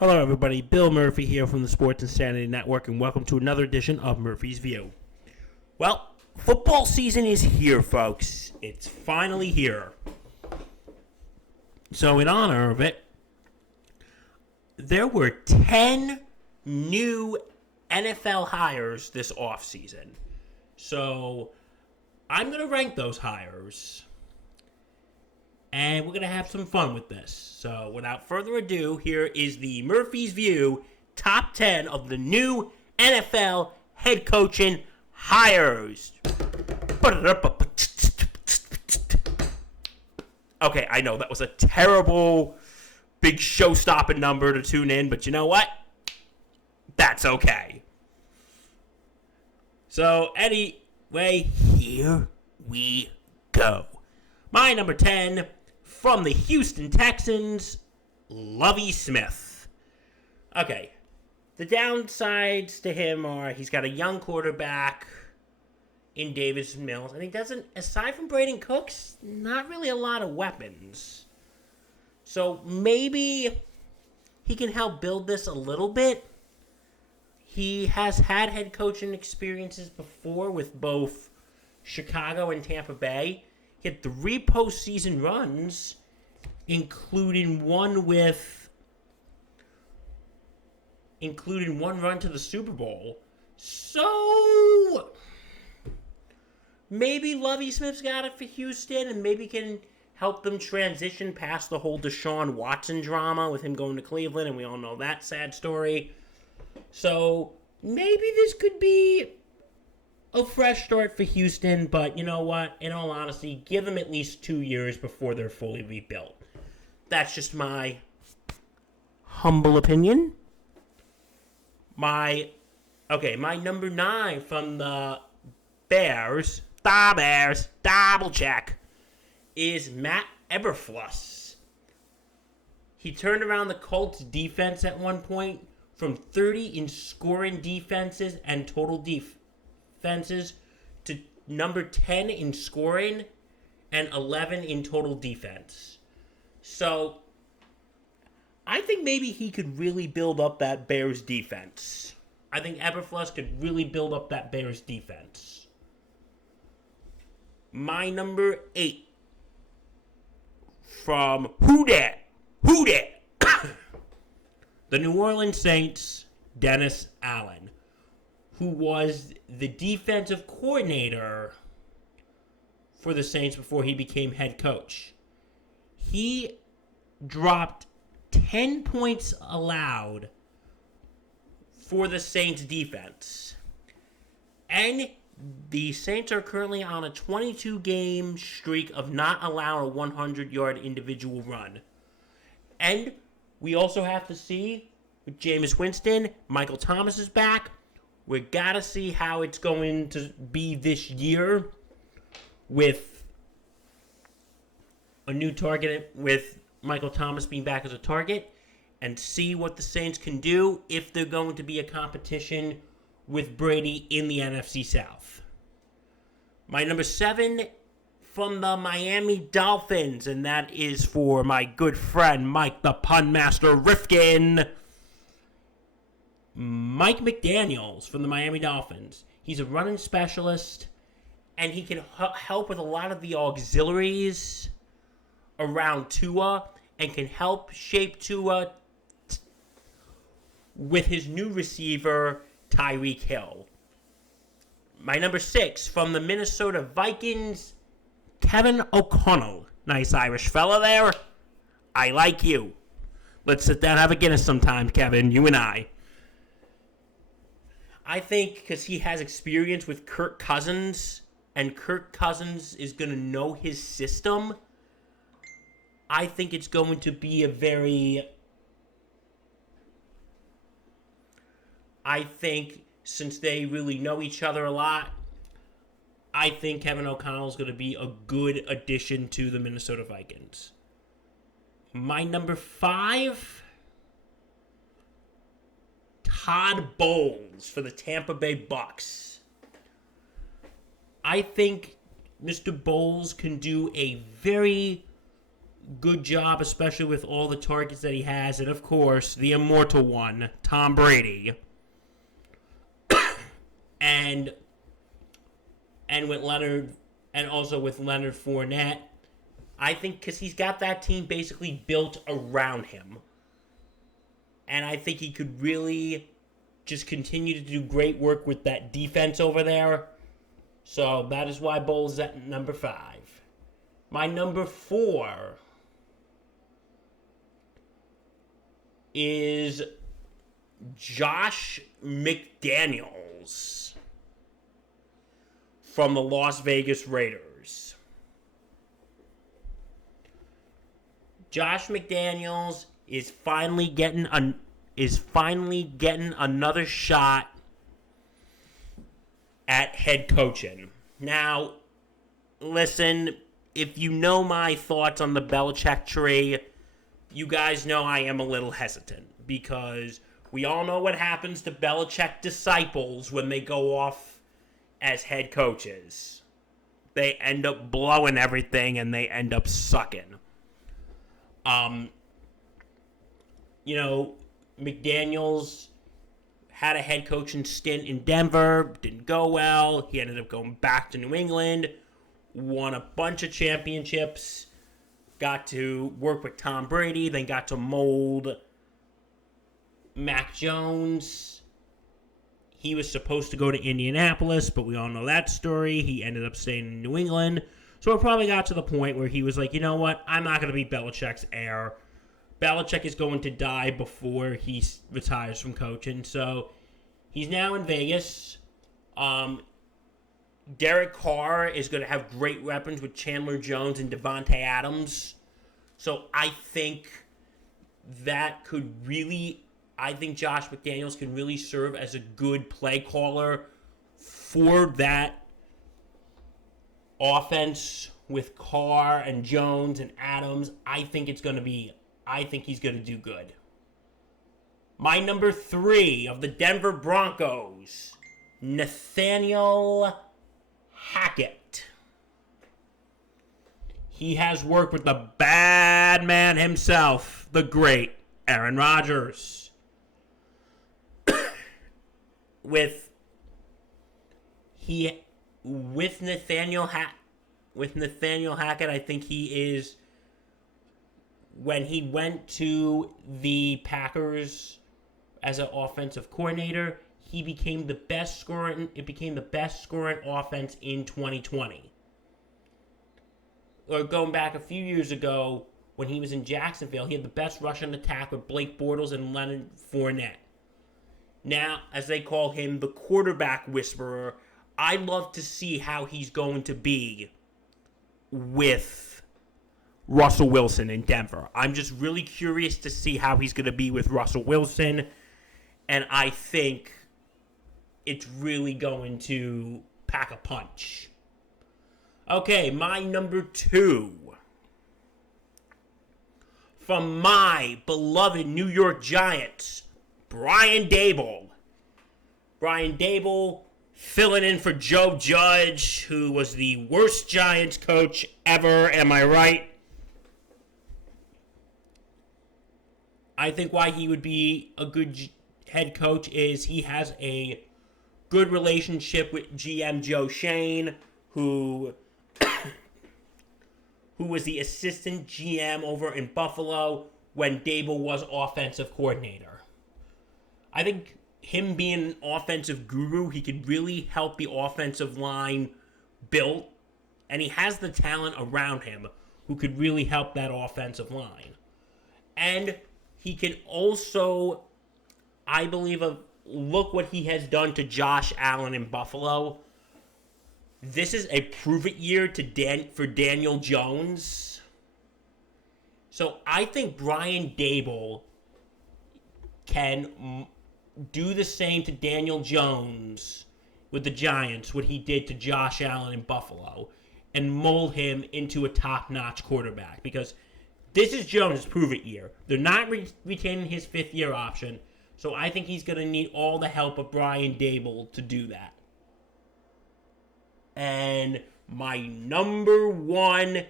Hello, everybody. Bill Murphy here from the Sports Insanity Network, and welcome to another edition of Murphy's View. Well, football season is here, folks. It's finally here. So, in honor of it, there were 10 new NFL hires this offseason. So, I'm going to rank those hires, and we're going to have some fun with this. So, without further ado, here is the Murphy's View top 10 of the new NFL head coaching hires. Okay, I know that was a terrible, big show-stopping number to tune in, but you know what? That's okay. So, anyway, here we go. My number 10, from the Houston Texans, Lovie Smith. Okay, the downsides to him are he's got a young quarterback in Davis Mills, and he doesn't, aside from Brandon Cooks, not really a lot of weapons. So maybe he can help build this a little bit. He has had head coaching experiences before with both Chicago and Tampa Bay. He had 3 postseason runs, including one run to the Super Bowl. So maybe Lovie Smith's got it for Houston, and maybe can help them transition past the whole Deshaun Watson drama with him going to Cleveland, and we all know that sad story. So maybe this could be a fresh start for Houston, but you know what? In all honesty, give them at least 2 years before they're fully rebuilt. That's just my humble opinion. My number 9 from the Bears, double check, is Matt Eberflus. He turned around the Colts defense at one point from 30 in scoring defenses and total defenses to number 10 in scoring and 11 in total defense. So I think maybe he could really build up that Bears defense. I think Eberflus could really build up that Bears defense. My number 8 from Who Dat? The New Orleans Saints, Dennis Allen, who was the defensive coordinator for the Saints before he became head coach. He dropped 10 points allowed for the Saints defense. And the Saints are currently on a 22-game streak of not allowing a 100-yard individual run. And we also have to see with Jameis Winston, Michael Thomas is back. We gotta see how it's going to be this year with a new target, with Michael Thomas being back as a target, and see what the Saints can do if they're going to be a competition with Brady in the NFC South. My number 7 from the Miami Dolphins, and that is for my good friend Mike the Pun Master Rifkin. Mike McDaniels from the Miami Dolphins. He's a running specialist, and he can help with a lot of the auxiliaries around Tua, and can help shape Tua with his new receiver, Tyreek Hill. My number 6 from the Minnesota Vikings, Kevin O'Connell. Nice Irish fella there. I like you. Let's sit down and have a Guinness sometime, Kevin, you and I. I think because he has experience with Kirk Cousins, and Kirk Cousins is going to know his system, I think it's going to be I think since they really know each other a lot, I think Kevin O'Connell is going to be a good addition to the Minnesota Vikings. My number 5, Todd Bowles for the Tampa Bay Bucks. I think Mr. Bowles can do a very, good job, especially with all the targets that he has, and of course, the immortal one, Tom Brady. and with Leonard, and also with Leonard Fournette, I think because he's got that team basically built around him. And I think he could really just continue to do great work with that defense over there. So that is why Bowles is at number 5. My number 4 is Josh McDaniels from the Las Vegas Raiders. Josh McDaniels is finally getting another shot at head coaching. Now, listen, if you know my thoughts on the Belichick tree, you guys know I am a little hesitant because we all know what happens to Belichick disciples when they go off as head coaches. They end up blowing everything and they end up sucking. McDaniels had a head coaching stint in Denver, didn't go well. He ended up going back to New England, won a bunch of championships, got to work with Tom Brady, then got to mold Mac Jones. He was supposed to go to Indianapolis, but we all know that story. He ended up staying in New England. So it probably got to the point where he was like, you know what? I'm not going to be Belichick's heir. Belichick is going to die before he retires from coaching. So he's now in Vegas. Derek Carr is going to have great weapons with Chandler Jones and Devontae Adams. So I think that could really... I think Josh McDaniels can really serve as a good play caller for that offense with Carr and Jones and Adams. I think he's going to do good. My number 3 of the Denver Broncos, Nathaniel Hackett. He has worked with the bad man himself, the great Aaron Rodgers. With Nathaniel Hackett, I think he is, when he went to the Packers as an offensive coordinator, he became the best scoring. It became the best scoring offense in 2020. Or going back a few years ago, when he was in Jacksonville, he had the best rushing attack with Blake Bortles and Leonard Fournette. Now, as they call him, the quarterback whisperer, I'd love to see how he's going to be with Russell Wilson in Denver. I'm just really curious to see how he's going to be with Russell Wilson, and I think it's really going to pack a punch. Okay, my number 2. From my beloved New York Giants, Brian Daboll. Brian Daboll filling in for Joe Judge, who was the worst Giants coach ever. Am I right? I think why he would be a good head coach is he has a good relationship with GM Joe Shane, who was the assistant GM over in Buffalo when Daboll was offensive coordinator. I think him being an offensive guru, he could really help the offensive line build, and he has the talent around him who could really help that offensive line. And he can also, I believe, look what he has done to Josh Allen in Buffalo. This is a prove-it year for Daniel Jones. So I think Brian Daboll can do the same to Daniel Jones with the Giants, what he did to Josh Allen in Buffalo, and mold him into a top-notch quarterback. Because this is Jones' prove-it year. They're not retaining his 5th-year option, so I think he's going to need all the help of Brian Daboll to do that. And my number 1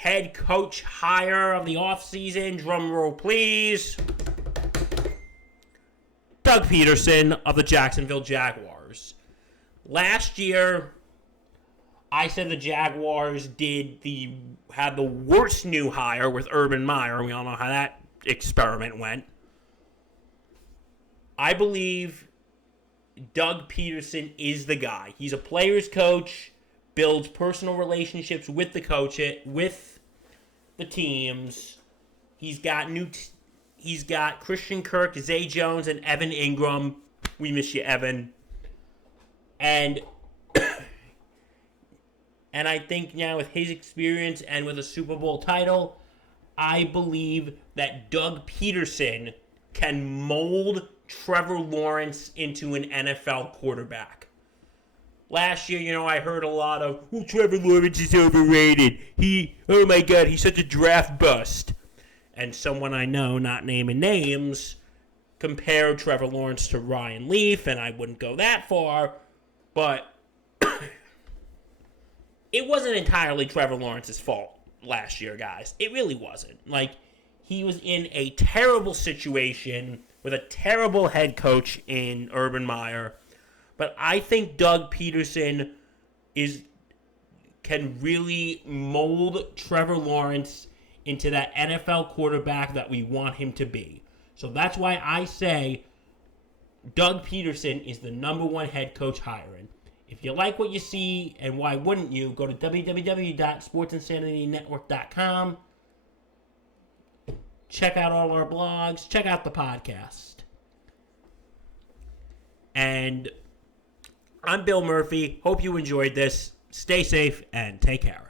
head coach hire of the offseason, drum roll please, Doug Peterson of the Jacksonville Jaguars. Last year, I said the Jaguars had the worst new hire with Urban Meyer. We all know how that experiment went. I believe Doug Peterson is the guy. He's a player's coach, builds personal relationships with with the teams. He's got Christian Kirk, Zay Jones, and Evan Ingram. We miss you, Evan. And I think now with his experience and with a Super Bowl title, I believe that Doug Peterson can mold Trevor Lawrence into an NFL quarterback. Last year, I heard a lot of, Trevor Lawrence is overrated. Oh my God, he's such a draft bust. And someone I know, not naming names, compared Trevor Lawrence to Ryan Leaf, and I wouldn't go that far, but it wasn't entirely Trevor Lawrence's fault last year, guys. It really wasn't. He was in a terrible situation with a terrible head coach in Urban Meyer. But I think Doug Peterson can really mold Trevor Lawrence into that NFL quarterback that we want him to be. So that's why I say Doug Peterson is the number one head coach hiring. If you like what you see, and why wouldn't you, go to www.sportsinsanitynetwork.com. Check out all our blogs. Check out the podcast. And I'm Bill Murphy. Hope you enjoyed this. Stay safe and take care.